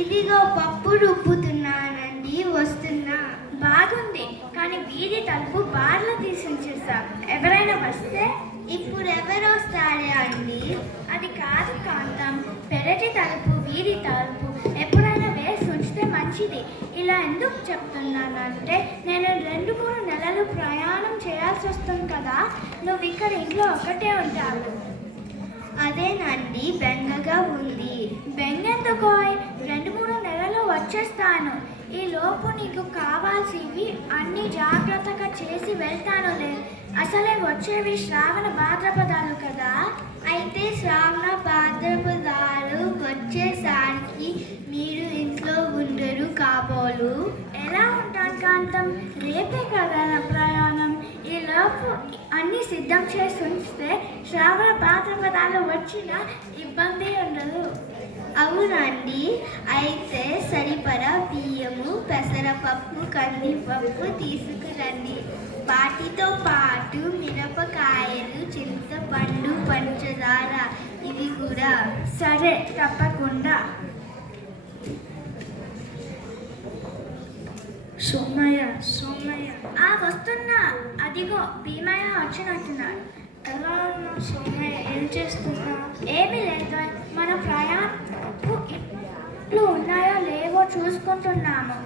ఇదిగో పప్పు రుబ్బుతున్నానండి, వస్తున్నా. బాగుంది, కానీ వీధి తలుపు బార్ల తీసి ఉంచేసాం. ఎవరైనా వస్తే? ఇప్పుడు ఎవరు వస్తారే అండి? అది కాదు కాంతం, పెరటి తలుపు వీధి తలుపు ఎప్పుడైనా వేసి ఉంచితే మంచిది. ఇలా ఎందుకు చెప్తున్నానంటే నేను 2-3 నెలలు ప్రయాణం చేయాల్సి వస్తుంది కదా. నువ్వు ఇక్కడ ఇంట్లో ఒకటే ఉంటావు. అదేనండి, బెంగగా ఉంది. బెంగెందుకో, 2-3 నెలలు వచ్చేస్తాను. ఈ లోపు నీకు కావాల్సినవి అన్ని జాగ్రత్తగా చేసి వెళ్తానులే. అసలే వచ్చేవి శ్రావణ భాద్రపదాలు కదా. అయితే శ్రావణ భాద్రపదాలు వచ్చేసరికి మీరు ఇంట్లో ఉండరు కాబోలు. ఎలా ఉంటాను కాంతం? రేపే కదా నా ప్రయాణం. ఈ లోపు అన్నీ సిద్ధం చేసి ఉంచితే శ్రావణ భాద్రపదాలు వచ్చినా ఇబ్బంది ఉండదు. అవునండి, అయితే సరిపడా బియ్యము, పెసరపప్పు, కందిపప్పు తీసుకురండి. వాటితో పాటు మిరపకాయలు, చింతపండు, పంచదార ఇవి కూడా. సరే, తప్పకుండా. సోమయ్య వస్తున్నా. అదిగో భీమయ్య వచ్చినట్టున్నాడు. ఎలా ఉన్నా సోమయ్య? ఏం చేస్తున్నా? ఏమీ లేదు, మన ప్రయాణపు ఇట్లు ఉన్నాయో లేవో చూసుకుంటున్నాము.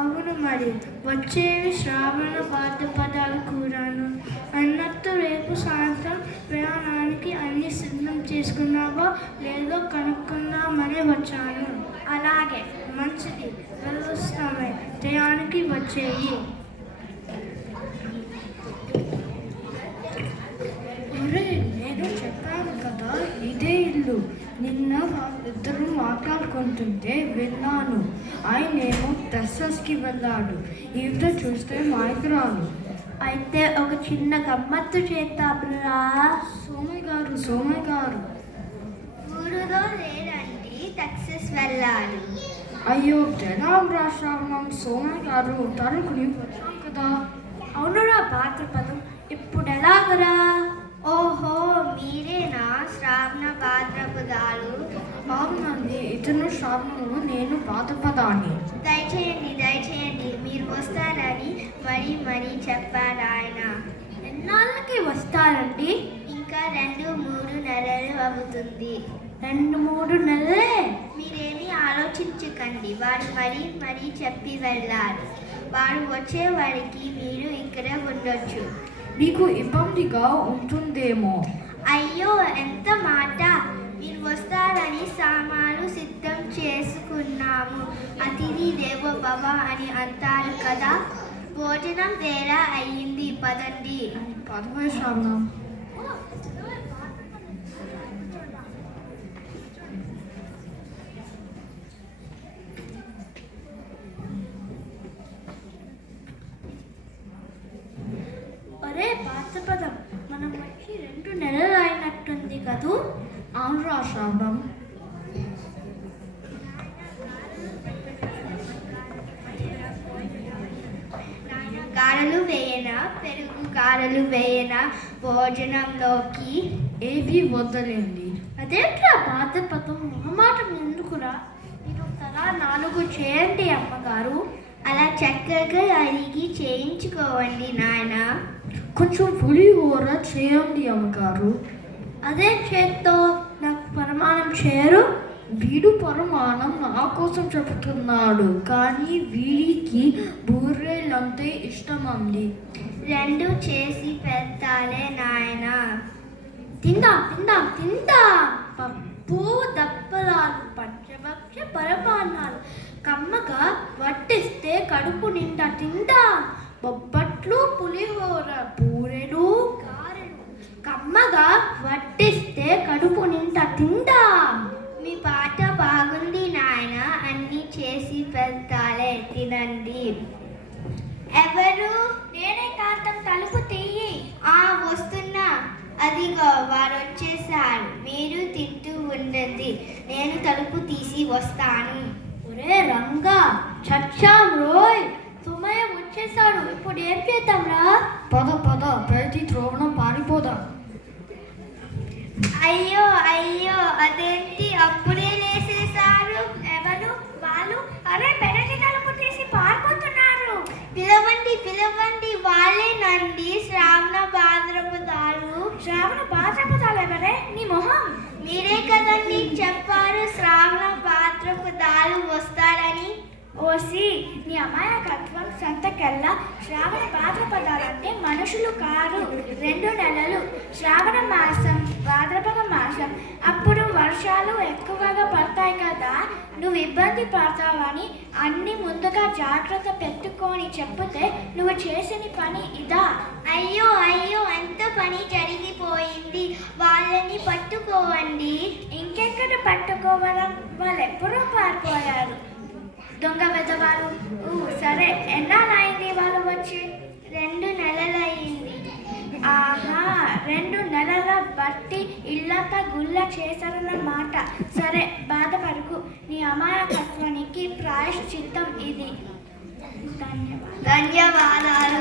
అవును, మరి వచ్చేవి శ్రావణ భాద్రపదాలు కూడాను. అన్నట్టు రేపు సాయంత్రం ప్రయాణానికి అన్ని సిద్ధం చేసుకున్నావో లేదో కనుక్కుందామని వచ్చాను. అలాగే, మంచిది, వెళ్ళొస్తామే. టయానికి వచ్చేయి. ఒరే, నేను చెప్పాను కదా, ఇదే ఇల్లు. నిన్న వాళ్ళిద్దరూ మాట్లాడుకుంటుంటే విన్నాను. ఆయనేమో టెక్సాస్కి వెళ్ళాడు. ఈవిడ చూస్తే మాయకురాలు. అయితే ఒక చిన్న గమ్మత్తు చేద్దాంరా. సోమయ్య గారు ఊరులో లేరండి, టెక్సస్ వెళ్ళాలి. అయ్యో, ఎలా శ్రావణం? సోమయ్య గారు తరుకుని వచ్చాం కదా. అవునురా భాద్రపదం, ఇప్పుడు ఎలాగరా? ఓహో, మీరేనా శ్రావణ భాద్రపదాలు? అవునండి, ఇతను శ్రావణము, నేను భాద్రపదాన్ని. దయచేయండి, మీరు వస్తారని మరీ చెప్పారు ఆయన. ఎన్నాళ్ళకి వస్తారండి? ఇంకా 2-3 నెలలు అవుతుంది. 2-3 నెలలే? మీరేమీ ఆలోచించకండి, వారు మరీ చెప్పి వెళ్ళారు. వారు వచ్చేవారికి మీరు ఇక్కడే ఉండొచ్చు. మీకు ఇబ్బందిగా ఉంటుందేమో. అయ్యో, ఎంత మాట! మీరు వస్తారని సామాను సిద్ధం చేసుకున్నాము. అతిథి దేవో భవ అని అంటారు కదా. భోజనం వేళ అయ్యింది, పదండి. పదవే శ్రావణం. ఒరే భాద్రపదం, మనం వచ్చి 2 నెలలు అయినట్టుంది కదూ? అవునురా శ్రావణం. గారెలు వేయనా, పెరుగు గారెలు వేయనా భోజనంలోకి? ఏవి వద్దలేండి. అదేంట్రా భాద్రపదం, మొహమాటం ఎందుకురా? మీరు తలా 4 చేయండి అమ్మగారు. అలా చక్కగా అడిగి చేయించుకోవండి నాయన. కొంచెం పులిహోర చేయండి అమ్మగారు. అదే చేత్తో నాకు పరమాణం చేయరు? వీడు పరమాణం నా కోసం చెబుతున్నాడు, కానీ వీడికి బూరెలంటే ఇష్టమండి. 2 చేసి పెడతాలే నాయన. తిందాం. పప్పు, దప్పలాలు, పంచభక్ష పరమాన్నాలు కమ్మగా వడ్డిస్తే కడుపు నిండా తిందాం. బొబ్బట్లు, పులిహోర, బూరెలు, గారెలు కమ్మగా వడ్డిస్తే కడుపు నిండా తిందాం. మీ పాట బాగుంది నాయన, అన్నీ చేసి పెడతాలే, తినండి. ఎవరు? నేనే కాంతం, తలుపు తీయి. వస్తున్నా. అదిగో వారు వచ్చేసారు. మీరు తింటూ ఉండండి, నేను తలుపు తీసి వస్తాను. ఒరే రంగా, చచ్చాం రోయ్. సుమయ్య వచ్చేసాడు. ఇప్పుడు ఏం చేద్దాంరా? పద ప్రతి త్రోవణం పారిపోదాం. అయ్యో, అదేంటి అప్పుడే లేసేసారు? ఎవరు? వాళ్ళేనండి శ్రావణ భాద్రపదాలు. శ్రావణ భాద్రపదాలు ఎవరే? నీ మొహం. మీరే కదండి చెప్పారు శ్రావణ భాద్రపదాలు వస్తారని. ఓసి నీ అమాయకత్వం సంతకెల్లా. శ్రావణ భాద్రపదాలంటే మనుషులు కారు, 2 నెలలు. శ్రావణ మాసం, భాద్రపద మాసం, అప్పుడు వర్షాలు ఎక్కువగా పడతాయి కదా. నువ్వు ఇబ్బంది పడతావని అన్ని ముందుగా జాగ్రత్త పెట్టుకొని చెప్తే నువ్వు చేసిన పని ఇదా? అయ్యో అయ్యో ఎంత పని జరిగిపోయింది. వాళ్ళని పట్టుకోవండి. ఇంకెక్కడ పట్టుకోవడం? వాళ్ళు ఎప్పుడూ పారిపోయారు దొంగ వెదవారు. సరే, ఎన్నాళ్ళైంది వాళ్ళు వచ్చి? 2 నెలలయ్యింది. ఆహా, 2 నెలల బట్టి ఇల్లంతా గుల్ల చేశారన్నమాట. సరే, బాధపడకు. నీ అమాయకత్వానికి ప్రాయశ్చిత్తం ఇది. ధన్యవాదాలు. ధన్యవాదాలు.